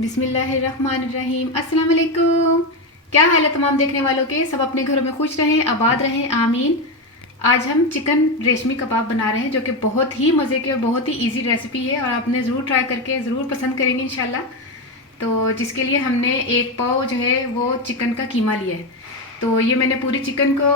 बिस्मिल्लाहिर्रहमानिर्रहीम। अस्सलाम वालेकुम। क्या हाल है तमाम देखने वालों के? सब अपने घरों में खुश रहें, आबाद रहें, आमीन। आज हम चिकन रेशमी कबाब बना रहे हैं जो कि बहुत ही मज़े के और बहुत ही इजी रेसिपी है और आपने ज़रूर ट्राई करके ज़रूर पसंद करेंगे इंशाल्लाह। तो जिसके लिए हमने एक पाव जो है वो चिकन का कीमा लिया है। तो ये मैंने पूरी चिकन को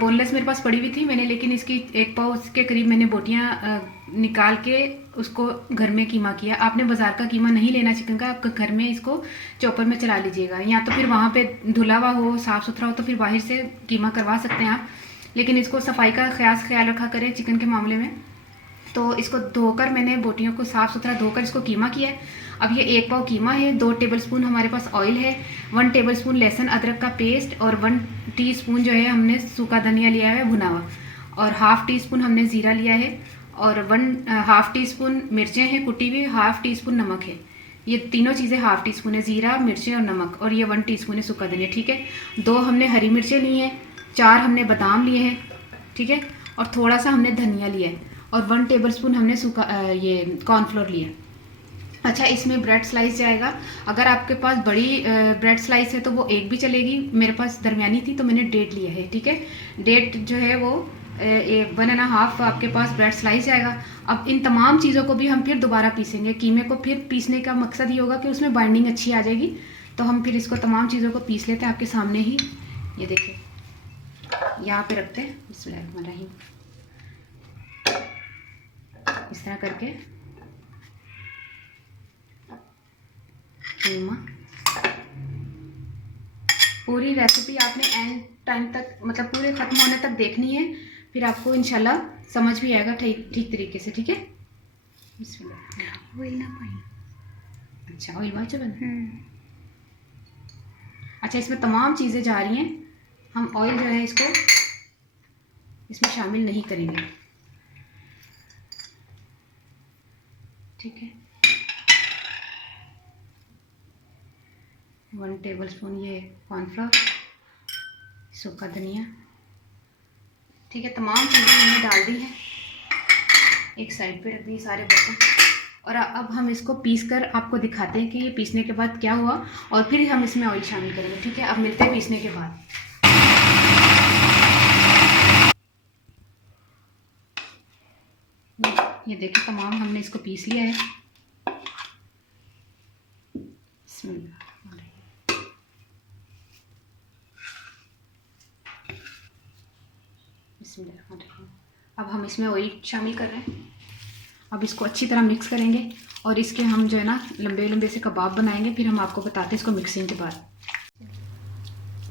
बोनलेस मेरे पास पड़ी हुई थी मैंने, लेकिन इसकी एक पाव उसके करीब मैंने बोटियाँ निकाल के उसको घर में कीमा किया। आपने बाज़ार का कीमा नहीं लेना चिकन का, आप घर में इसको चॉपर में चला लीजिएगा, या तो फिर वहाँ पे धुला हुआ हो, साफ़ सुथरा हो तो फिर बाहर से कीमा करवा सकते हैं आप, लेकिन इसको सफाई का ख्याल रखा करें चिकन के मामले में। तो इसको धोकर मैंने बोटियों को साफ़ सुथरा धोकर इसको कीमा किया है। अब ये एक पाव कीमा है, 2 टेबलस्पून हमारे पास ऑयल है, 1 टेबलस्पून लहसुन अदरक का पेस्ट और 1 टीस्पून जो है हमने सूखा धनिया लिया है भुना हुआ, और हाफ़ टी स्पून हमने ज़ीरा लिया है, और हाफ़ टी स्पून मिर्चें हैं कुटी हुई, हाफ़ टी स्पून नमक है। ये तीनों चीज़ें हाफ़ टी स्पून है, ज़ीरा, मिर्चें और नमक, और ये 1 टीस्पून है सूखा धनिया। ठीक है, 2 हमने हरी मिर्चें ली हैं, 4 हमने बादाम लिए हैं, ठीक है, और थोड़ा सा हमने धनिया लिया है, और 1 टेबलस्पून हमने सूखा ये कॉर्नफ्लोर लिया। अच्छा, इसमें ब्रेड स्लाइस जाएगा। अगर आपके पास बड़ी ब्रेड स्लाइस है तो वो एक भी चलेगी, मेरे पास दरमियानी थी तो मैंने 1.5 लिया है। ठीक है, 1.5 जो है वो 1.5 आपके पास ब्रेड स्लाइस जाएगा। अब इन तमाम चीज़ों को भी हम फिर दोबारा पीसेंगे। कीमे को फिर पीसने का मकसद ये होगा कि उसमें बाइंडिंग अच्छी आ जाएगी, तो हम फिर इसको तमाम चीज़ों को पीस लेते हैं आपके सामने ही। ये देखिए, यहाँ पे रखते हैं, बिस्मिल्लाहिर्रहमानिर्रहीम, इस तरह करके कीमा। पूरी रेसिपी आपने एंड टाइम तक, मतलब पूरे ख़त्म होने तक देखनी है, फिर आपको इंशाल्लाह समझ भी आएगा ठीक तरीके से। ठीक है, ऑयल ना पाई। अच्छा, ऑयल वाइट बन। अच्छा, इसमें तमाम चीज़ें जा रही हैं, हम ऑयल जो है इसको इसमें शामिल नहीं करेंगे। ठीक है, 1 टेबलस्पून ये कॉर्नफ्लोर, सूखा धनिया। ठीक है, तमाम चीज़ें हमने डाल दी हैं, एक साइड पे रख दी सारे बर्तन, और अब हम इसको पीस कर आपको दिखाते हैं कि ये पीसने के बाद क्या हुआ, और फिर हम इसमें ऑयल शामिल करेंगे। ठीक है, अब मिलते हैं पीसने के बाद। ये देखिए, तमाम हमने इसको पीस लिया है। अब हम इसमें ऑयल शामिल कर रहे हैं। अब इसको अच्छी तरह मिक्स करेंगे और इसके हम जो है ना लंबे लंबे से कबाब बनाएंगे, फिर हम आपको बताते हैं इसको मिक्सिंग के बाद।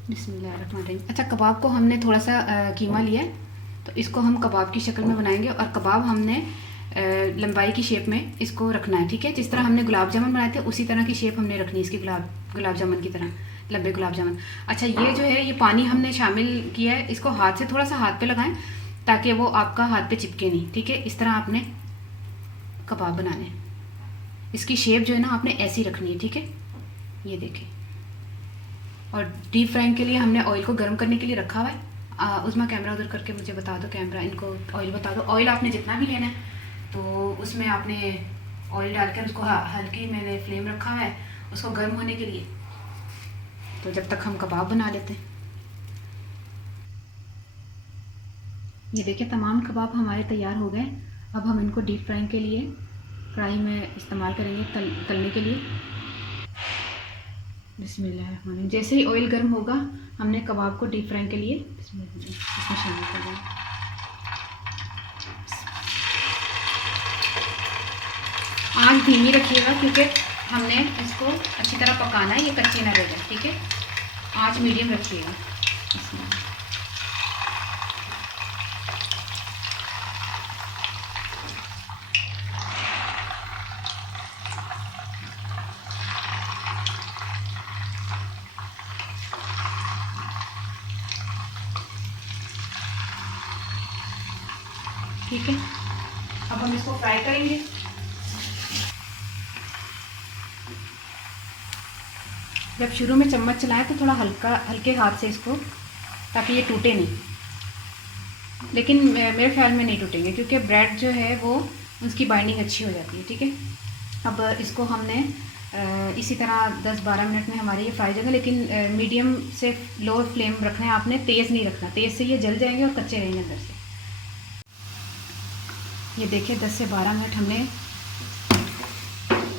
बिस्मिल्लाहिर्रहमानिर्रहीम। अच्छा, कबाब को हमने थोड़ा सा कीमा लिया है, तो इसको हम कबाब की शक्ल में बनाएंगे, और कबाब हमने लंबाई की शेप में इसको रखना है। ठीक है, जिस तरह हमने गुलाब जामुन बनाए थे उसी तरह की शेप हमने रखनी है इसकी, गुलाब जामुन की तरह, लंबे गुलाब जामुन। अच्छा, ये जो है ये पानी हमने शामिल किया है, इसको हाथ से थोड़ा सा हाथ पे लगाएं ताकि वो आपका हाथ पे चिपके नहीं। ठीक है, इस तरह आपने कबाब बनाने, इसकी शेप जो है ना आपने ऐसी रखनी है। ठीक है, ये देखें, और डीप फ्राइंग के लिए हमने ऑयल को गर्म करने के लिए रखा हुआ है। उसमें कैमरा उधर करके मुझे बता दो, कैमरा इनको ऑयल बता दो। ऑयल आपने जितना भी लेना है तो उसमें आपने ऑयल डालकर उसको हल्की मैंने फ्लेम रखा हुआ है उसको गर्म होने के लिए, तो जब तक हम कबाब बना लेते हैं। ये देखिए, तमाम कबाब हमारे तैयार हो गए। अब हम इनको डीप फ्राइंग के लिए कढ़ाई में इस्तेमाल करेंगे, तलने के लिए। बिस्मिल्लाह। जैसे ही ऑयल गर्म होगा हमने कबाब को डीप फ्राइंग के लिए इसमें शामिल कर देंगे। आँच धीमी रखिएगा क्योंकि हमने इसको अच्छी तरह पकाना है, ये कच्ची ना रह जाए। ठीक है, आँच मीडियम रखिएगा। ठीक है, अब हम इसको फ्राई करेंगे। जब शुरू में चम्मच चलाएं तो थोड़ा हल्के हाथ से इसको, ताकि ये टूटे नहीं, लेकिन मेरे ख्याल में नहीं टूटेंगे क्योंकि ब्रेड जो है वो उसकी बाइंडिंग अच्छी हो जाती है। ठीक है, अब इसको हमने इसी तरह 10-12 मिनट में हमारे ये फ्राई हो जाएंगे, लेकिन मीडियम से लो फ्लेम रखना है आपने, तेज़ नहीं रखना, तेज़ से ये जल जाएंगे और कच्चे रहेंगे अंदर से। ये देखिए 10 से 12 मिनट हमने,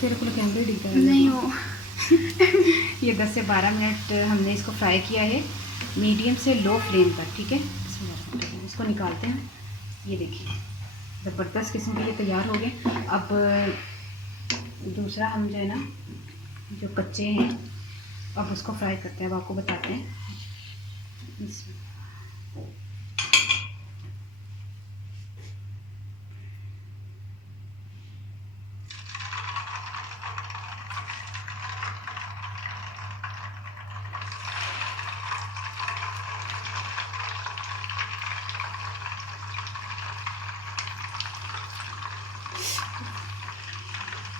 तेरे को कैमरे दिखता है नहीं हो ये 10 से 12 मिनट हमने इसको फ्राई किया है मीडियम से लो फ्लेम पर, ठीक है। इसको निकालते हैं। ये देखिए ज़बरदस्त किस्म के ये तैयार हो गए। अब दूसरा हम जो है ना, जो कच्चे हैं, अब उसको फ्राई करते हैं, अब आपको बताते हैं।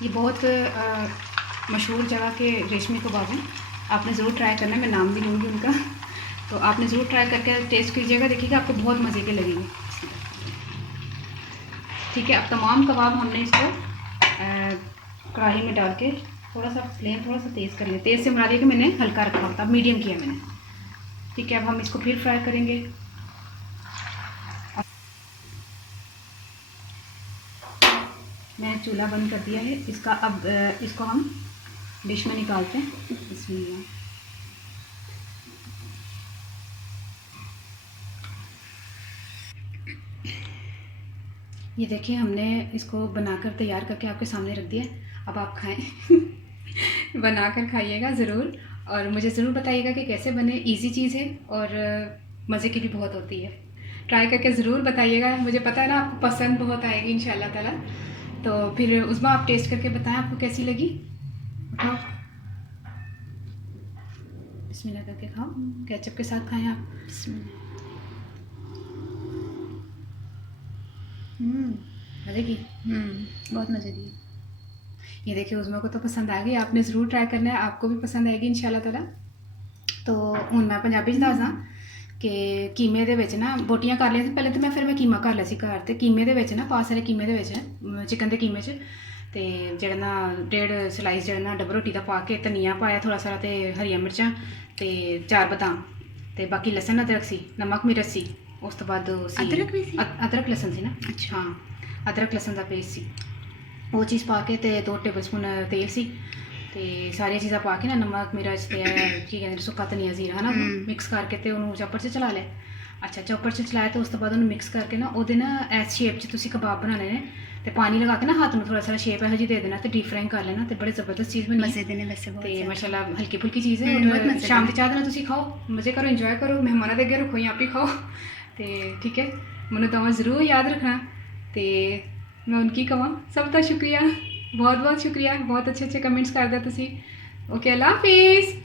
ये बहुत मशहूर जगह के रेशमी कबाब हैं, आपने ज़रूर ट्राई करना है, मैं नाम भी लूँगी उनका। तो आपने ज़रूर ट्राई करके टेस्ट कीजिएगा, देखिएगा आपको बहुत मज़े के लगेंगे। ठीक है, अब तमाम कबाब हमने इसको कढ़ाई में डाल के थोड़ा सा फ्लेम थोड़ा सा तेज़ कर लिया। तेज़ से बना दिया कि मैंने हल्का रखा होता, अब मीडियम किया मैंने। ठीक है, अब हम इसको फिर फ्राई करेंगे। मैंने चूल्हा बंद कर दिया है इसका। अब इसको हम डिश में निकालते हैं। इसमें ये देखिए हमने इसको बनाकर तैयार करके आपके सामने रख दिया। अब आप खाएं बनाकर खाइएगा ज़रूर, और मुझे ज़रूर बताइएगा कि कैसे बने। इजी चीज़ है और मज़े की भी बहुत होती है। ट्राई करके ज़रूर बताइएगा, मुझे पता है ना आपको पसंद बहुत आएगी इंशाल्लाह ताला। तो फिर उसमें आप टेस्ट करके बताएं आपको कैसी लगी। उठाओ, बिस्मिल्लाह करके खाओ, केचप के साथ खाएं आप। मज़े की, बहुत मज़े की। ये देखिए उज़मा को तो पसंद आ गई, आपने ज़रूर ट्राई करना है, आपको भी पसंद आएगी इंशाल्लाह ताला। तो हुण मैं पंजाबी च दसदा कि कीमे दे विच ना बोटियां कर लिया पहले, तो मैं फिर मैं कीमा कर लिया सी घर। तो कीमे दे विच ना पा सारे कीमे दे विच चिकन दे कीमे च ते जेह्ड़ा ना 1.5 स्लाइस जेह्ड़ा ना डब्बा रोटी दा पा के धनिया पाया थोड़ा सारा, ते हरियां मिर्चां ते 4 बदाम, ते बाकी लसन अदरक सी, नमक मिर्च सी, उस तो बाद अदरक भी सी? अदरक लसन सी ना। अच्छा। हाँ, अदरक लसन का पेस्ट सी, वो चीज़ पा के, ते 2 टेबल स्पून तेल सी, ते सारियां चीज़ां पा के ना, नमक मिर्च ते की कहते सुक्का धनिया जीरा है ना, मिक्स करके ते उन्होंने चॉपर से चला लिया। अच्छा, चॉपर से चलाया तो उस तो बाद उन्होंने मिक्स करके ना ओदे ना इस शेप च तुसी कबाब बनाने ने, ते पानी लगा के ना हाथ में थोड़ा सा शेप है जी दे देना, ते डीप फ्राई कर लेना, ते बड़े ज़बरदस्त चीज़ बनी। मज़े देने वैसे बहुत ते ज़्यादा। माशाल्लाह हल्की फुल्की चीज़ है, बहुत और मज़े शाम की चाह देना तुसी खाओ, मज़े करो, इंजॉय करो, मेहमानों दे अगे रखो या आप ही खाओ। ते ठीक है, मैंने दुआ ज़रूर याद रखना। ते मैं उनकी कवां सब का शुक्रिया, बहुत बहुत शुक्रिया, बहुत अच्छे अच्छे कमेंट्स कर दिया तुसी। ओके, अल्लाह हाफिज़।